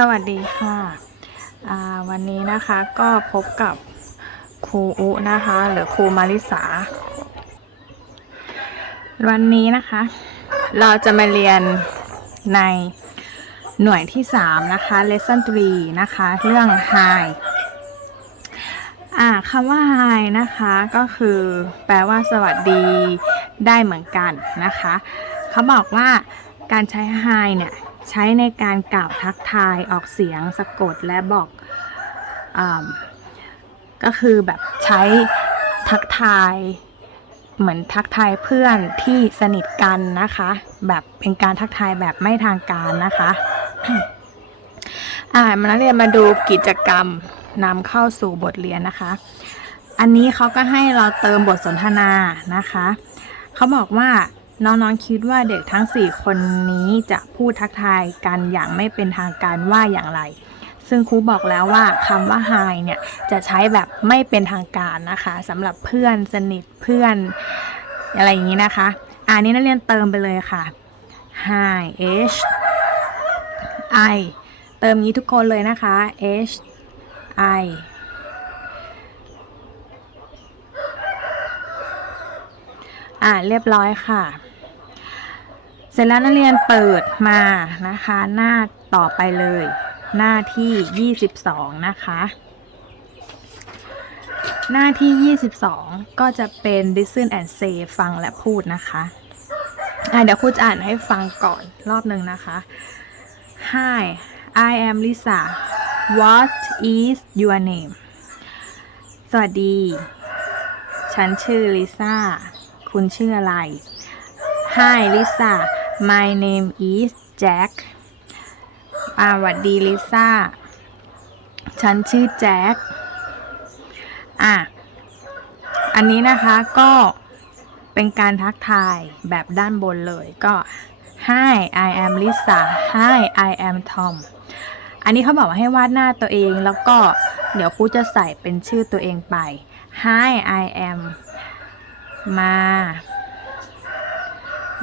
สวัสดีค่ะวันนี้นะคะก็พบกับครูอุนะคะ หรือครูมาริสา วันนี้นะคะ เราจะมาเรียนในหน่วยที่ 3 นะคะ lesson 3 นะคะ เรื่อง high อ่าคำว่า high นะคะก็คือแปลว่าสวัสดีได้เหมือนกันนะคะ เขาบอกว่าการใช้ high เนี่ย ใช้ในการกล่าวทักทายออกเสียงสะกดและบอกอก็คือแบบใช้ทักทายเหมือนทักทายเพื่อนที่สนิทกันนะคะ แบบเป็นการทักทายแบบไม่ทางการนะคะอ่ามานักเรียนมาดูกิจกรรมนำเข้าสู่บทเรียนนะคะ อันนี้เขาก็ให้เราเติมบทสนทนานะคะ เขาบอกว่า น้องๆคิดว่าเด็กทั้ง 4 คนนี้จะพูดทักทายกันอย่างไม่เป็นทางการว่าอย่างไร ซึ่งครูบอกแล้วว่าคำว่า hi เนี่ยจะใช้แบบไม่เป็นทางการนะคะสำหรับเพื่อนสนิทเพื่อนอะไรอย่างนี้นะคะอันนี้นักเรียนเติมไปเลยค่ะ hi h i เติมนี้ทุกคนเลยนะคะ h i อ่าเรียบร้อยค่ะ เสร็จแล้วนักเรียนเปิดมานะคะ หน้าต่อไปเลย หน้าที่ 22 นะคะ หน้าที่ 22 ก็จะเป็น listen and say ฟังและพูดนะคะอะเดี๋ยวครูจะอ่านให้ฟังก่อนรอบหนึ่งนะคะ Hi I am Lisa What is your name สวัสดี ฉันชื่อลิซ่า คุณชื่ออะไร Hi Lisa my name is Jack อาวัดดีลิซ่า ฉันชื่อแจ็ค อะ อันนี้นะคะก็เป็นการทักทายแบบด้านบนเลยก็ Hi I am Lisa Hi I am Tom อันนี้เขาบอกว่าให้วาดหน้าตัวเองแล้วก็เดี๋ยวครูจะใส่เป็นชื่อตัวเองไป Hi I am มา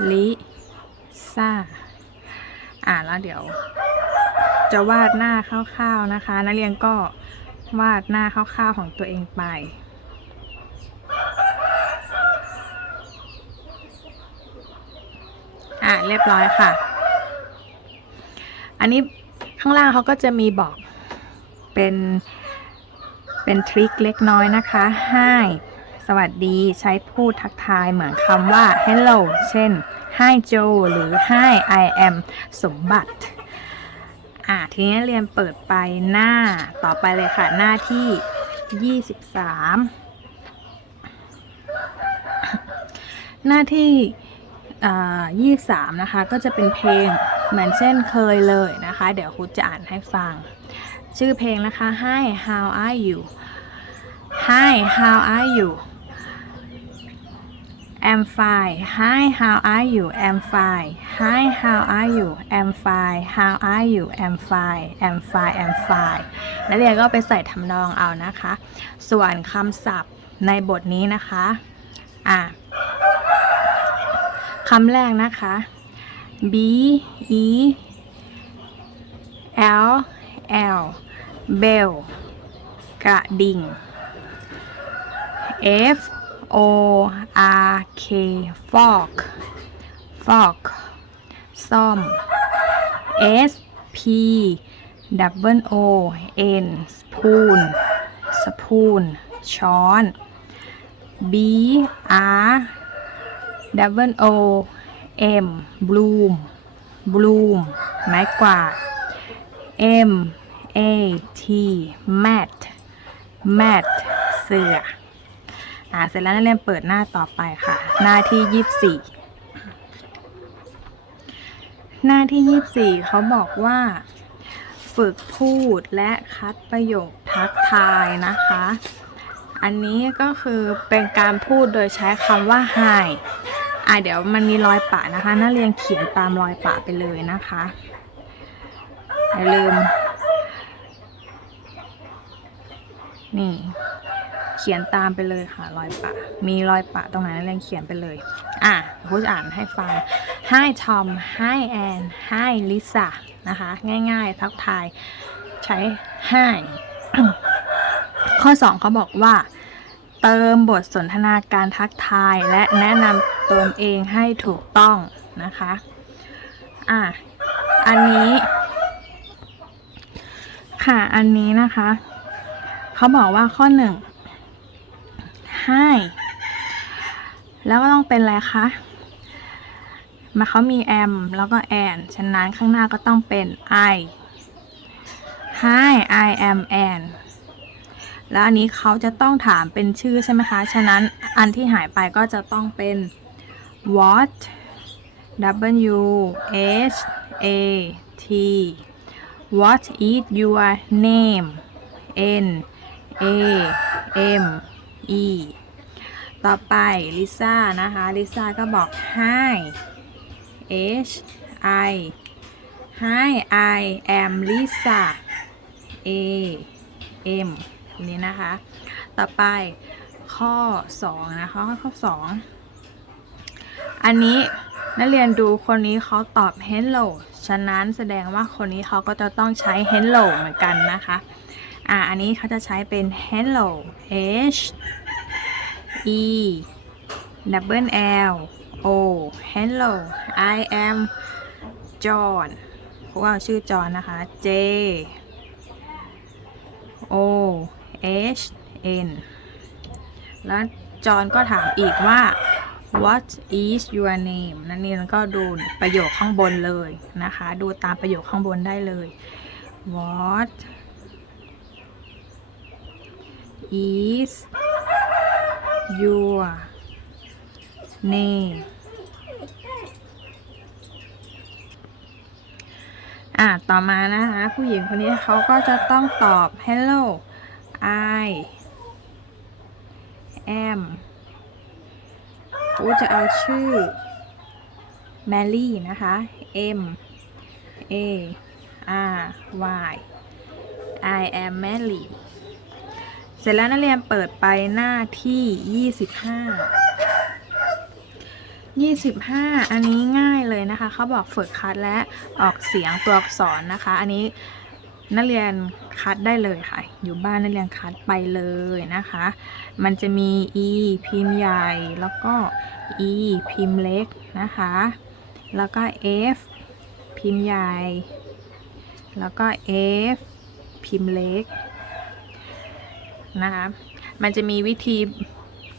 ลิ ซ่า อ่าแล้วเดี๋ยว จะวาดหน้าคร่าวๆนะคะนักเรียนก็วาดหน้าคร่าวๆของตัวเองไปอะเรียบร้อยค่ะ อันนี้ข้างล่างเขาก็จะมีบอกเป็นเป็นทริคเล็กน้อยนะคะ Hi สวัสดีใช้พูดทักทายเหมือนคำว่า hello เช่น Hi Joe หรือ Hi I am สมบัติ อะทีนี้เรียนเปิดไปหน้าต่อไปเลยค่ะ หน้าที่ 23 หน้าที่อ่า23นะคะ ก็จะเป็นเพลงเหมือนเช่นเคยเลยนะคะ เดี๋ยวครูจะอ่านให้ฟัง ชื่อเพลงนะคะ Hi how are you Hi how are you I'm fine Hi how are you I'm fine Hi how are you I'm fine How are you I'm fine I'm fine I'm fine นักเรียนก็ไปใส่ทำนองเอานะคะ ส่วนคำศัพท์ในบทนี้นะคะอะคำแรกนะคะ B E L L bell กระดิ่ง F O R K fork fork ซ่อม S P W O N spoon spoon ช้อน B R W O M bloom bloom ไม้กวาด M A T mat mat เสือ อ่าเสร็จแล้วนักเรียนเปิดหน้าต่อไปค่ะ หน้าที่24หน้าที่24เขาบอกว่า ฝึกพูดและคัดประโยคทักทายนะคะ อันนี้ก็คือเป็นการพูดโดยใช้คำว่า hi อะเดี๋ยวมันมีรอยปะนะคะนักเรียนเขียนตามรอยปะไปเลยนะคะอย่าลืมนี่ เขียนตามไปเลยค่ะรอยปะ มีรอยปะตรงไหนนั่กเรียนเขียนไปเลย อะพูดอ่านให้ฟัง Hi Tom Hi Ann Hi Lisa นะคะ ง่ายๆ ทักทายใช้ Hi ข้อ 2 เขาบอกว่า เติมบทสนทนาการทักทายและแนะนำตนเองให้ถูกต้องนะคะ อะ อันนี้ ค่ะ อันนี้นะคะ เขาบอกว่าข้อหนึ่ง ให้แล้วก็ต้องเป็นอะไรคะ มาเขามี am แล้วก็ an ฉะนั้นข้างหน้าก็ต้องเป็น I Hi I am an แล้วอันนี้เขาจะต้องถามเป็นชื่อใช่ไหมคะ ฉะนั้นอันที่หายไปก็จะต้องเป็น what w h a t what is your name n a m E ต่อไปลิซ่านะคะลิซ่าก็บอก Hi H I Hi I am Lisa A M นี้นะคะ ต่อไปข้อ 2 นะคะ ข้อ 2 อันนี้นักเรียนดูคนนี้เขาตอบ hello ฉะนั้นแสดงว่าคนนี้เขาก็จะต้องใช้ hello เหมือนกันนะคะ อ่าอันนี้เขาจะใช้เป็น hello H E double L O hello I am John พวกเราชื่อจอห์นนะคะ J O H N แล้วจอห์นก็ถามอีกว่า What is your name นั่นนี่แล้วก็ดูประโยคข้างบนเลยนะคะ ดูตามประโยคข้างบนได้เลย What is your name อะ ต่อมานะคะ ผู้หญิงคนนี้เขาก็จะต้องตอบ Hello I am กูจะเอาชื่อ Mary นะคะ M A R Y I am Mary เสร็จแล้วนักเรียนเปิดไปหน้าที่25 25อันนี้ง่ายเลยนะคะ เขาบอกฝึกคัดและออกเสียงตัวอักษรนะคะ อันนี้นักเรียนคัดได้เลยค่ะ อยู่บ้านนักเรียนคัดไปเลยนะคะ มันจะมี e พิมพ์ใหญ่แล้วก็ e พิมพ์เล็กนะคะ แล้วก็ f พิมพ์ใหญ่ แล้วก็ f พิมพ์เล็ก นะคะ มันจะมีวิธี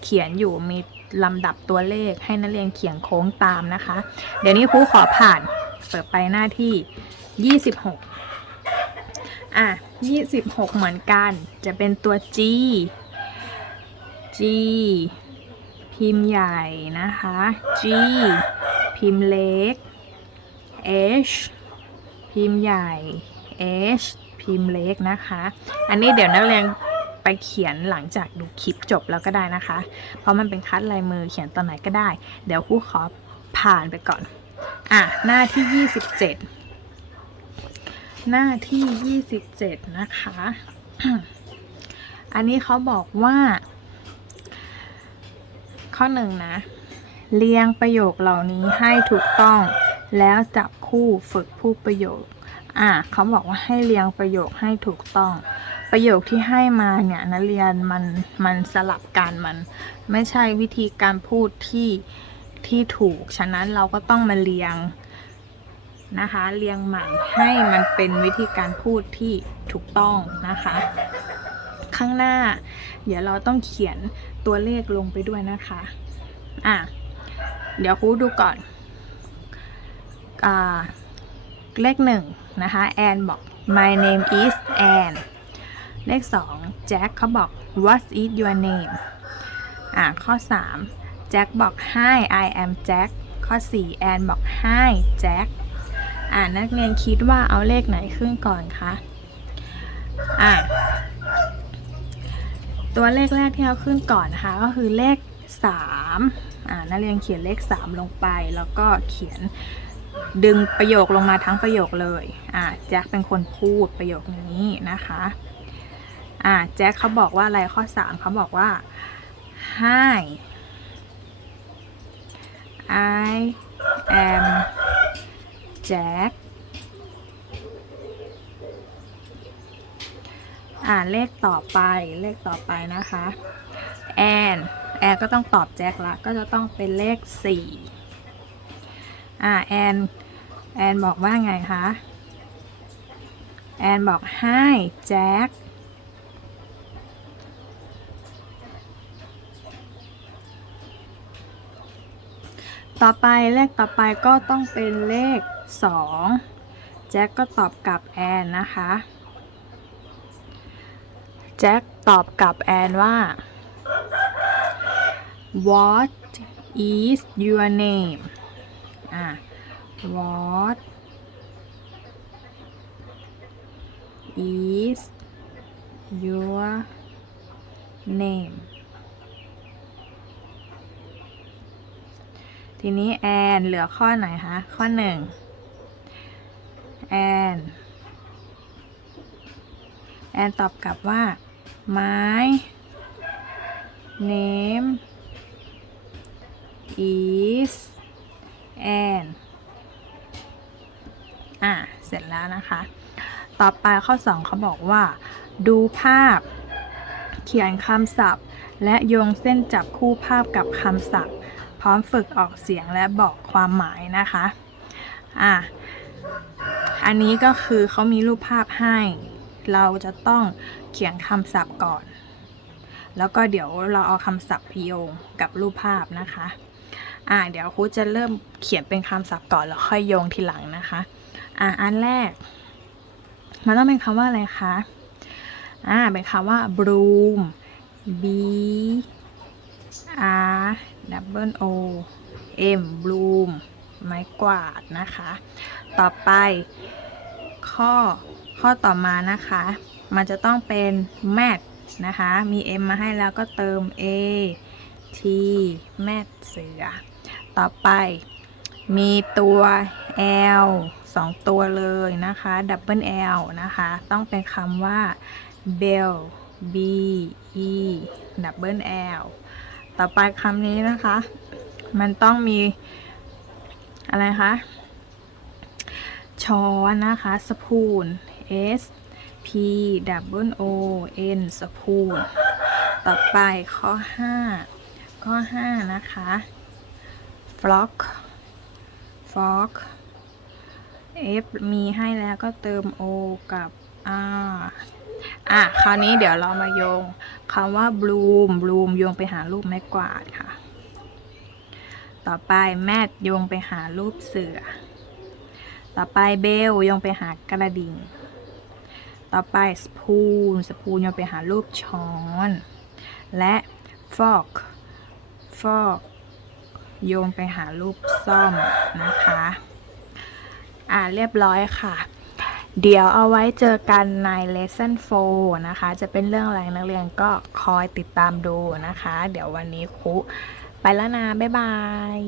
เขียนอยู่มีลำดับตัวเลขให้นักเรียนเขียนโค้งตามนะคะ เดี๋ยวนี้ครูขอผ่านเปิดไปหน้าที่ 26 อะ 26 เหมือนกัน จะเป็นตัว G G พิมพ์ใหญ่นะคะ G พิมพ์เล็ก H พิมพ์ใหญ่ H พิมพ์เล็กนะคะ อันนี้เดี๋ยวนักเรียน ไปเขียนหลังจากดูคลิปจบแล้วก็ได้นะคะ เพราะมันเป็นคัดลายมือเขียนตอนไหนก็ได้ เดี๋ยวครูขอผ่านไปก่อน อะ หน้าที่ 27 หน้าที่ 27 นะคะ อันนี้เขาบอกว่า ข้อหนึ่งนะ เรียงประโยคเหล่านี้ให้ถูกต้อง แล้วจับคู่ฝึกพูดประโยค อะเขาบอกว่าให้เรียงประโยคให้ถูกต้อง ประโยคที่ให้มาเนี่ยนักเรียนมันมันสลับกันมัน ไม่ใช่วิธีการพูดที่ที่ถูก ฉะนั้นเราก็ต้องมาเรียงนะคะเรียงใหม่ให้มันเป็นวิธีการพูดที่ถูกต้องนะคะ ข้างหน้า เดี๋ยวเราต้องเขียนตัวเลขลงไปด้วยนะคะอะเดี๋ยวครูดูก่อนอ่าเลขหนึ่งนะคะแอนบอก my name is Ann เลขสองแจ็คเขาบอก what is your name อะข้อสามแจ็คบอก hi I am Jack ข้อสี่แอนบอก hi Jack อ่านักเรียนคิดว่าเอาเลขไหนขึ้นก่อนคะอ่าตัวเลขแรกที่เอาขึ้นก่อนนะคะ ก็คือเลข 3 อ่านักเรียนเขียนเลข 3 ลงไป แล้วก็เขียนดึงประโยคลงมาทั้งประโยคเลย อ่าแจ็คเป็นคนพูดประโยคนี้นะคะ อ่าแจ็คเขาบอกว่าอะไรข้อสามเขาบอกว่า Hi I am Jack อ่าเลขต่อไปเลขต่อไปนะคะแอนแอนก็ต้องตอบแจ็คละก็จะต้องเป็นเลขสี่อ่าแอนแอนบอกว่าไงคะ แอนบอก Hi Jack ต่อไปเลขต่อไปก็ต้องเป็นเลข 2 แจ็คก็ตอบกลับแอนนะคะ แจ็คตอบกลับแอนว่า What is your name อะ What is your name ทีนี้แอนเหลือข้อไหนคะ ข้อหนึ่งแอนแอนตอบกลับว่า my name is แอนอะ เสร็จแล้วนะคะ ต่อไปข้อ 2เขาบอกว่า ดูภาพ เขียนคำศัพท์ และโยงเส้นจับคู่ภาพกับคำศัพท์ พร้อมฝึกออกเสียงและบอกความหมายนะคะอะอันนี้ก็คือเขามีรูปภาพให้ เราจะต้องเขียนคำศัพท์ก่อน แล้วก็เดี๋ยวเราเอาคำศัพท์พิโยงกับรูปภาพนะคะอะเดี๋ยวครูจะเริ่มเขียนเป็นคำศัพท์ก่อนแล้วค่อยโยงทีหลังนะคะอะอันแรก มันต้องเป็นคำว่าอะไรคะอ่าเป็นคำว่า broom b r double o m broom ไม้กวาดนะคะ ต่อไปข้อข้อต่อมานะคะ มันจะต้องเป็น mat นะคะ มี m มาให้แล้วก็เติม a t mat เสือ ต่อไปมีตัว l สองตัวเลยนะคะ double l นะคะ ต้องเป็นคำว่า bell b e double l ต่อไปคำนี้นะคะ มันต้องมีอะไรคะช้อนนะคะ spoon s p double o n spoon ต่อไปข้อ 5 ข้อ 5 นะคะ flock flock f มีให้แล้วก็เติม o กับ r อะคราวนี้เดี๋ยวเรามาโยงคำว่า bloom bloom โยงไปหารูปไม้กวาดค่ะ ต่อไป mat โยงไปหารูปเสือ ต่อไป bell โยงไปหากระดิ่ง ต่อไป spoon spoon โยงไปหารูปช้อน และ fork fork โยงไปหารูปซ่อมนะคะ อ่าเรียบร้อยค่ะ เดี๋ยวเอาไว้เจอกันใน lesson 4 นะคะ จะเป็นเรื่องอะไรนักเรียนก็คอยติดตามดูนะคะ เดี๋ยววันนี้ครูไปแล้วนะ บ๊ายบาย